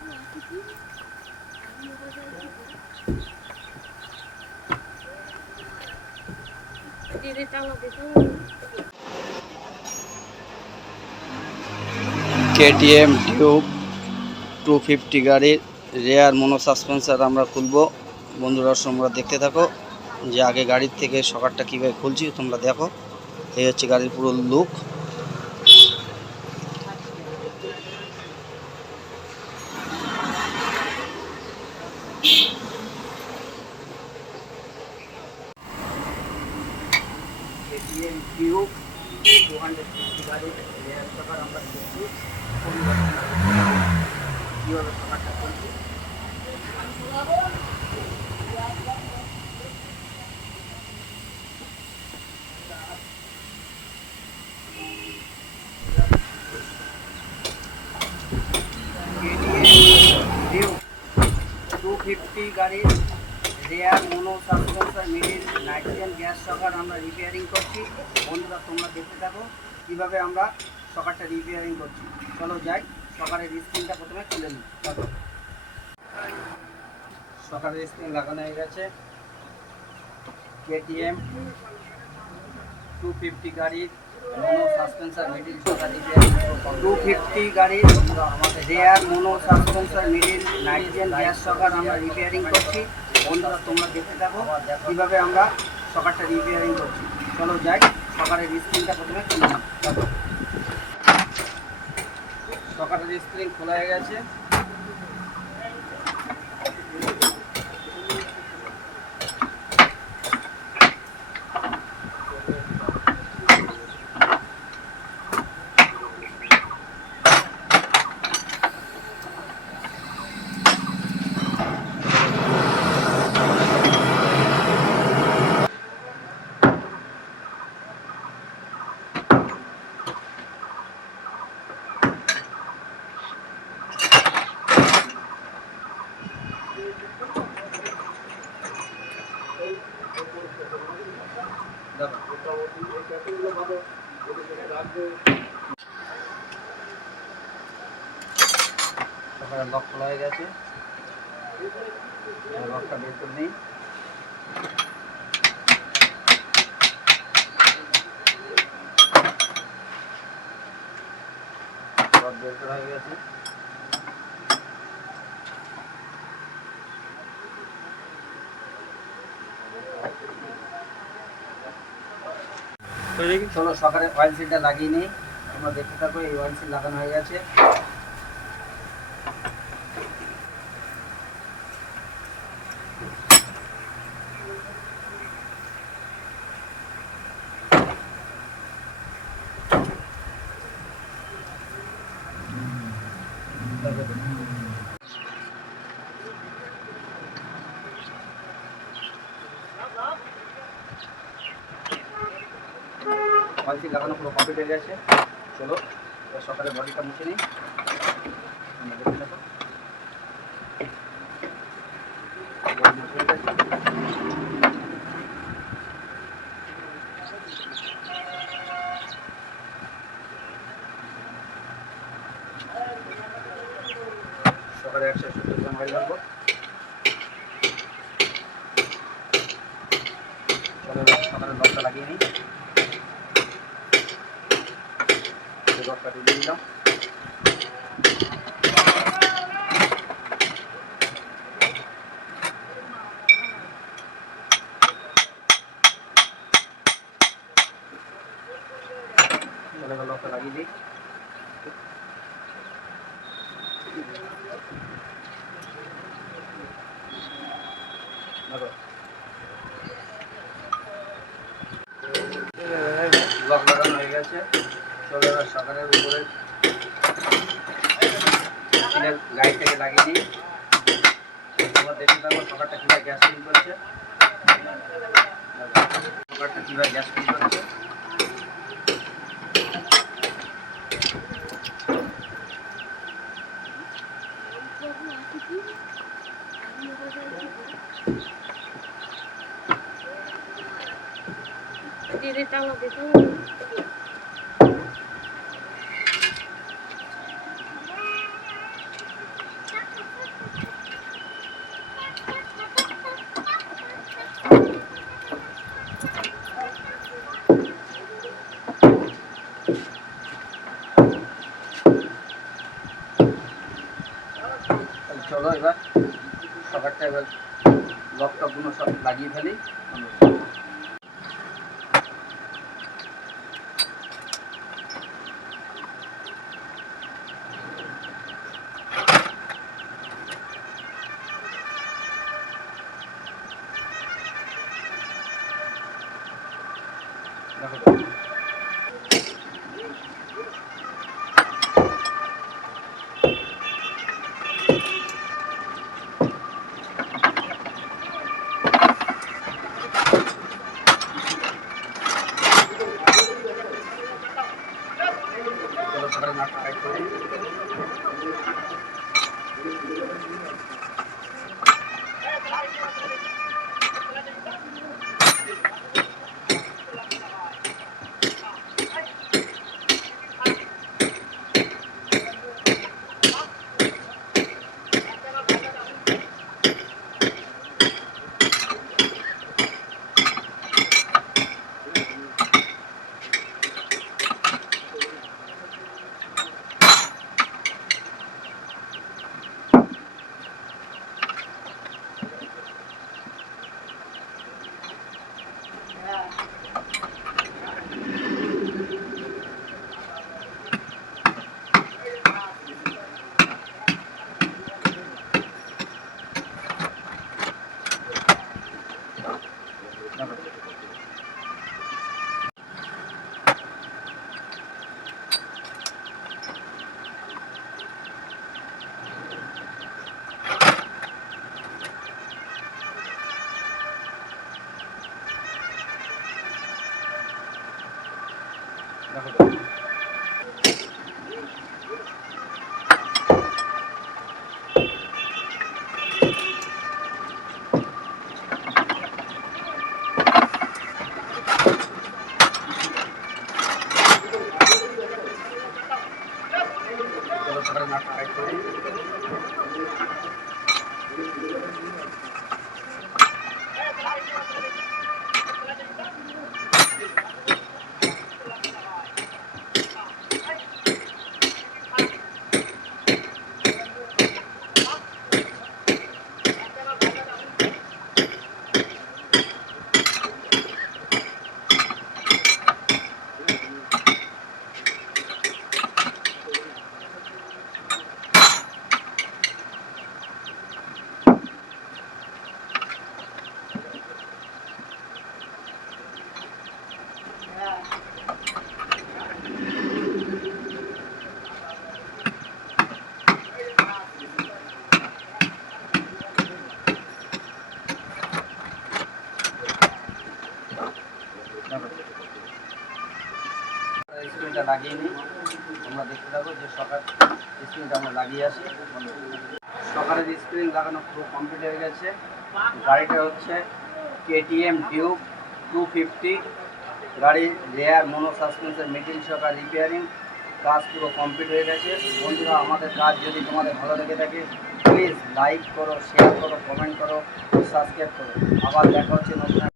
KTM tube 250 গাড়ির রেয়ার মনো সাসপেন্সার আমরা খুলবো। বন্ধুরা তোমরা দেখতে থাকো যে আগে গাড়ির থেকে শকারটা কীভাবে খুলছি তোমরা দেখো। এই হচ্ছে গাড়ির পুরো লুক। KTM টিউব 250 গাড়ির রেয়ার শকার আমরা খুলছি। কীভাবে শকারটা খুলছি KTM 250 গাড়ির রেয়ার মোনো সাসপেন্সার মিডিল নাইট্রোজেন গ্যাস শকার আমরা রিপেয়ারিং করছি। বন্ধুরা তোমরা দেখতে থাকো কীভাবে আমরা শকারটা রিপেয়ারিং করছি। চলো যাই, শকারের স্ক্রিনটা প্রথমে খুলে নিই। শকারের স্ক্রিন লাগানো হয়ে গেছে। KTM 250 গাড়ির মোনো সাসপেন্সার মিডিল শকার রিপেয়ারিং 250 গাড়ির রেয়ার মোনো সাসপেন্সার মিডিল নাইট্রোজেন গ্যাস শকার আমরা রিপেয়ারিং করছি। বন্ধুরা তোমরা দেখতে থাকো কীভাবে আমরা শকারটা রিপেয়ারিং করছি। চলো যাই, শকারের স্ক্রিনটা প্রথমে খুলে নিই। শকারের স্ক্রিন খোলা হয়ে গেছে। লক খোলা হয়ে গেছে। লকটা বের করে নিই। লক বের করা হয়ে গেছে। চলো সকালে অয়েল সিলটা লাগিয়ে নিই। তোমরা দেখতে থাকো, এই অয়েল সিল লাগানো হয়ে গেছে। অয়েল সিল লাগানো পুরো কমপ্লিট হয়ে গেছে। চলো সকালে বডিটা মুছে নিই। সকালে 170 গ্রাম অয়েল লাগবো। চলো সকালে লকটা লাগিয়ে নিই। লকটা দিয়ে দিলাম। লকটা লাগিয়ে দিই। লক লাগানো হয়ে গেছে। চলো এবার সকালের উপরে গাড়িটাকে লাগিয়ে দিই। তোমরা দেখতে থাকো সকালটা কীভাবে গ্যাস ফিল করছে। সকালটা কীভাবে গ্যাস ফিল করছে। চলো এবার সকারটা এবার লকটকগুলো সব লাগিয়ে ফেলি। দেখো চলো সকারে নাটটা টাইট করি। দেখো চলো সকারে নাটটা টাইট করি। স্ক্রিনটা লাগিয়ে নিই, তোমরা দেখতে থাকো যে সকার স্ক্রিনটা আমরা লাগিয়ে আসি। সকারের স্ক্রিন লাগানো পুরো কমপ্লিট হয়ে গেছে। গাড়িটা হচ্ছে KTM ডিউক 250 গাড়ি, রেয়ার মোনো সাসপেন্সের মিডিল সকার রিপেয়ারিং কাজ পুরো কমপ্লিট হয়ে গেছে। বন্ধুরা, আমাদের কাজ যদি তোমাদের ভালো লেগে থাকে প্লিজ লাইক করো, শেয়ার করো, কমেন্ট করো, সাবস্ক্রাইব করো। আবার দেখা হচ্ছে নতুন